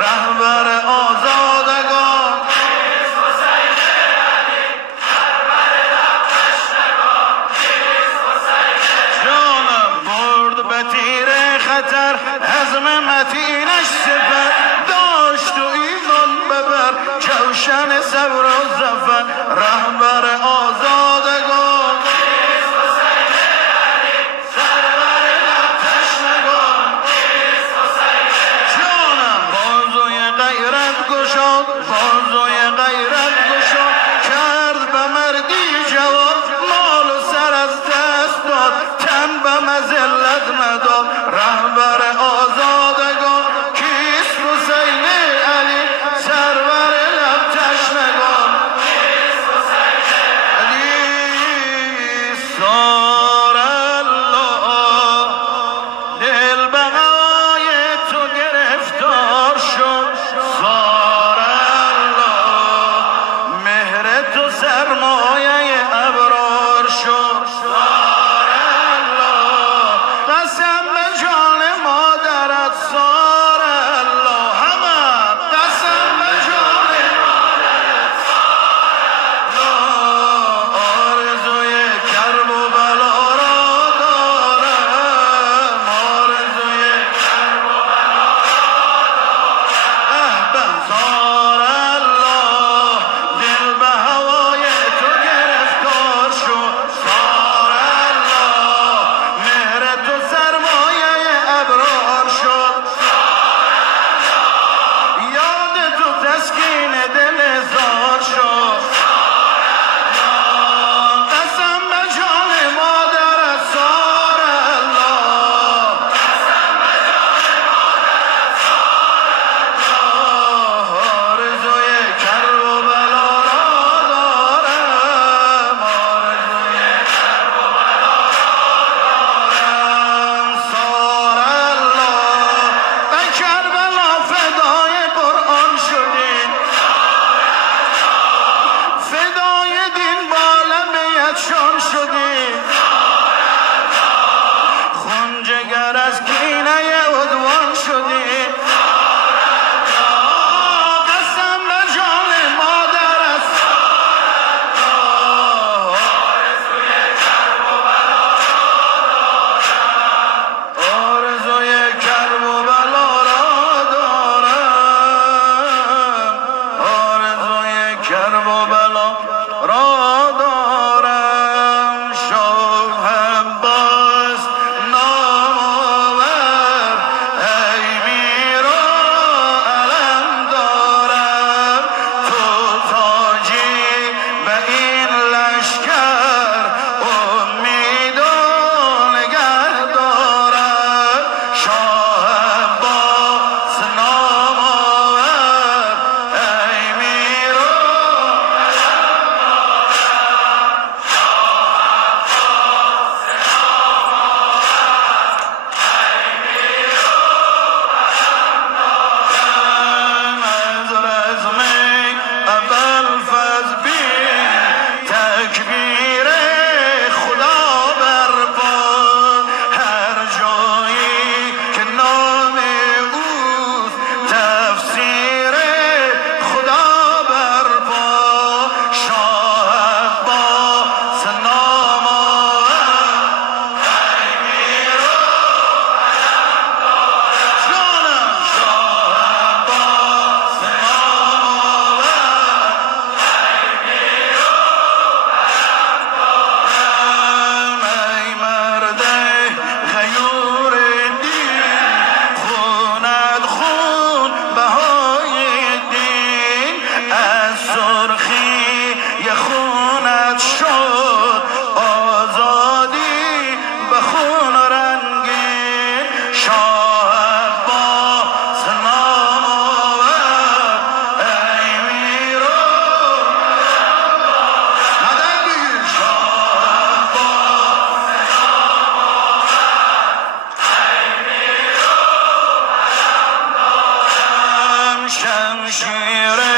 رهبر آزادگان جانم برد به تیر خطر حزم متینش سپر داشت و ایمان ببر جوشن صبر و زفر رهبر آزادگان سرور لب تشنگان جانم بازوی غیرت گشاد بازوی غیرت گشاد کرد به مردی جواب مال و سر از دست داد تن به مذلت نداد رهبر آزادگان کیست حسین علی سرور لب تشنگان علی سار الله دل به هوای تو گرفتار شد سار الله مهر تو سرمایه ابرار شد سار الله قسم به جان مادرت سار الله همه قسم به جان مادرت سار الله آرزوی کرب و بلا را دارم آرزوی کرب و بلا به سار الله دل به هوای تو گرفتار شد سار الله مهر تو سرمایه ابرار شد یاد تو تسکین دل زار شد قسم به جان مادرت سار الله آرزوی کرب و بلا را دارم آرزوی کرب و بلا دارم سار الله به کربلا فدای قرآن شدیم فدای دین بالا بیتشان شدیم خون جگر از کینه عدوان شدیم قسم به جان مادرت آرزوی کرب و بلا را دارم آرزوی کرب و بلا را دارم شاهم باز نام آور ای میر و علم دارم تو تاجی به این لشکر امید و نگه دارم شاه باز نام آور ای میر و از رزم ابوالفضل بین تکبیر خدا برپا هر جایی که نام اوست تفسیر خدا برپا شاه عباس نام آور ای میر و جانم شاه عباس نام آور ای مرد غیور دین خونت خون بهای دین از سرخی یه خونت شد آزادی به خون رنگین شاه عباس نام آور ای میر و مدد بگیر شاه عباس شمشیر